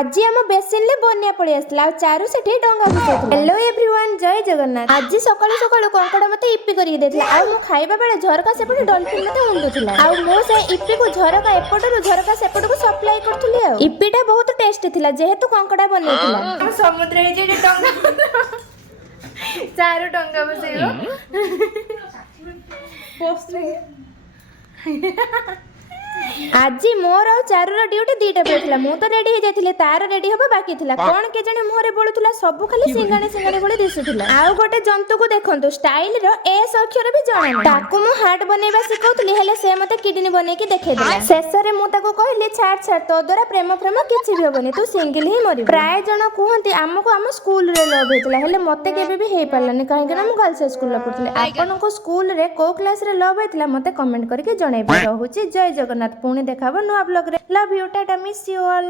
आज आम बेसिन ले बन्या पड़ी आसला आ चारू सेठी डंगा भसौथला। हेलो एवरीवन, जय जगन्नाथ। आज सकाळु सकाळु कंकड़ मते इप्पी करी देथला आ मु खाइबा बेले झरका सेपटे डॉल्फिन मते उंडुथला आ मु से इप्पी को झरका एपटरु झरका सेपटको सप्लाई करथुली आ इप्पीटा बहुत टेस्ट थिला जेहेतु कंकड़ा बनेथला। समुद्र हे जे डंगा चारू डंगा बसेलो पोस्ट रे आज मोर आ चारूर ड्यूटी दीटा पड़ता मु तो रेडी हो जाइए तार रेडी हबा बाकी थिला कौन के जाने मुहरे बोलुथला सब खाली सिंगाणी सिंगाणी बोली दिसुथला। आउ गोटे जंतु को देखंतु स्टाइल रो एस अक्षर भी जाने ताकू मु हार्ट बनेबा सिखौतली हेले से मते किडनी बने के देखे देला। शेष रे मु ताको कहली छाड़ छाड़ तो द्वारा प्रेम प्रेम किछि भी होबनी तू सिंगल ही मरि। प्राय जण कहंती हमको हम स्कूल रे लव हेतला हेले मते केबे भी हे पालनी काहे कि हम गर्ल्स स्कूल ला पढथले। आपन को स्कूल रे को क्लास रे लव हेतला मते कमेंट करके जणाइबे। रहूची जय जगन्नाथ। पुणी देखाबो नुआ ब्लॉग रे। Love you, Tata, miss you all.